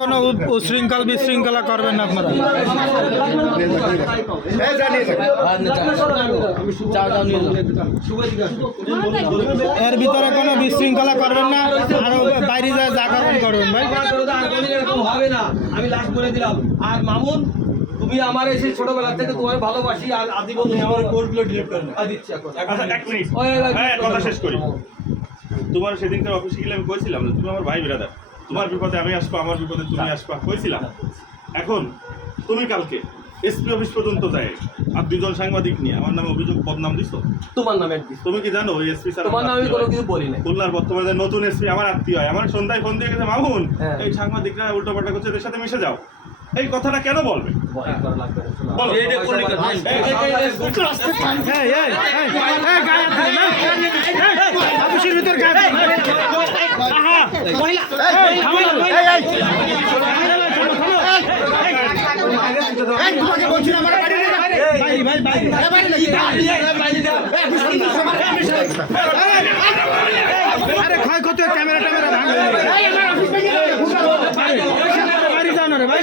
কোনো উশৃঙ্খল বিশৃঙ্খলা করবেন না আপনারা। এর ভিতরে কোনো বিশৃঙ্খলা করবেন না, আরো বাইরে যায় যা করবেন করবেন ভাই। এরকম হবে না, আমি লাস্ট বলে দিলাম। আর মামুন, তুমি আমার এসে ছোটবেলা থেকে তোমার ভালোবাসি, আর আজীবন তুমি আমার কোডগুলো ডিলিট করে না দিচ্ছি এখন। আচ্ছা এক মিনিট, কথা শেষ করি। তোমার সেদিনকার অফিসে গেলে আমি কইছিলাম যে তুমি আমার ভাই ব্রাদার, তোমার বিপদে আমি আসবো, আমার বিপদে তুমি আসবা, কইছিলাম। এখন তুমি কালকে এসপি অফিস পর্যন্ত যায় আর দুজন সাংবাদিক নিয়ে আমার নামে অভিযোগ বদনাম দিছো। তোমার নামে তুমি কি জানো ওই এসপি স্যার তোমার নামে আমি কোনো কিছু বলি না। খুলনার বর্তমানে নতুন এসপি আমার আত্মীয় হয়, আমার সন্ধ্যায় ফোন দিয়ে গেছে, মামুন এই সাংবাদিকরা উল্টো পাল্টা করছে, এদের সাথে মিশে যাও। এই কথাটা কেন বলবে? অফিসের ভিতর আরে ক্ষয়ক্ষতি ক্যামেরা ট্যামেরা ভাঙবে। বাড়ি যাও না রে ভাই।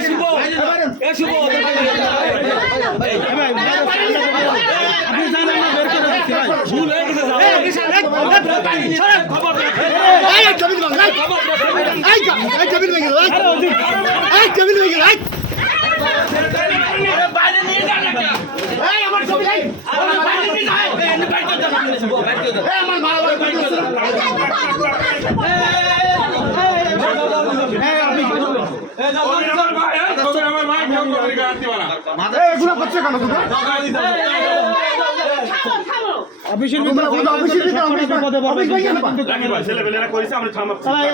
আপনি জানেন না বের করে দিচ্ছি ভাই, ভুল হয়ে গেছে। অফিসের ছেলেবেলেরা করেছে আমরা থামাচ্ছি। ভাই